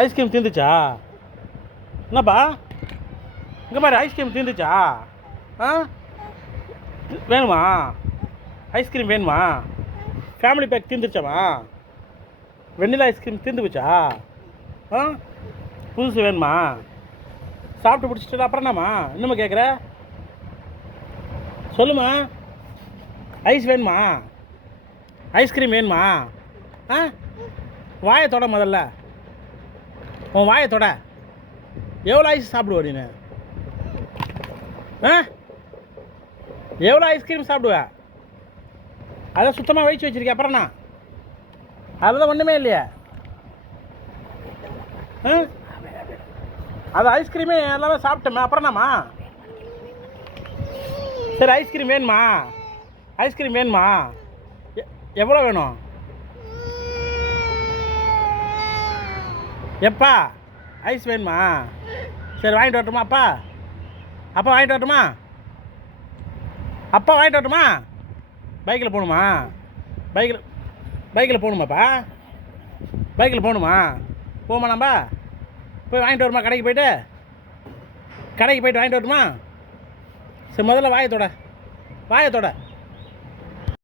Ice cream தீந்துச்சா? என்னப்பா இங்கே பாரு, ஐஸ்கிரீம் தீந்துச்சா? ஆ வேணுமா? ஐஸ்கிரீம் வேணுமா? ஃபேமிலி பேக் தீந்துருச்சாமா? வெண்ணிலா ஐஸ்கிரீம் தீர்ந்து போச்சா? ஆ புதுசு வேணுமா? சாப்பிட்டு பிடிச்சிட்டு அப்புறம் என்னம்மா இன்னுமா கேட்குற? சொல்லுமா, ஐஸ் வேணுமா? ஐஸ்கிரீம் வேணுமா? ஆ வாயை தொட, முதல்ல உன் வாயை தொட. எவ்வளோ ஐஸ் சாப்பிடுவ நீ? ஆ எவ்வளோ ஐஸ்கிரீம் சாப்பிடுவ? அதை சுத்தமாக வச்சு வச்சுருக்கேன், அப்புறம்ண்ணா அதில் ஒன்றுமே இல்லையே. ஆ அது ஐஸ்கிரீமே எல்லாமே சாப்பிட்டோமே, அப்புறம்ண்ணாம்மா. சரி, ஐஸ்கிரீம் வேணுமா? ஐஸ்கிரீம் வேணுமா? எவ்வளோ வேணும்? எப்பா ஐஸ் வேணுமா? சரி, வாங்கிட்டு வரட்டுமா? அப்பா அப்பா வாங்கிட்டு வரட்டுமா? அப்பா வாங்கிட்டு வரட்டுமா? பைக்கில் போகணுமா? பைக்கில் போகணுமாப்பா? பைக்கில் போகணுமா? போமா நம்ம போய் வாங்கிட்டு வருமா? கடைக்கு போய்ட்டு வாங்கிட்டு வரட்டுமா? சரி, முதல்ல வாயை தொட, வாயை தொட.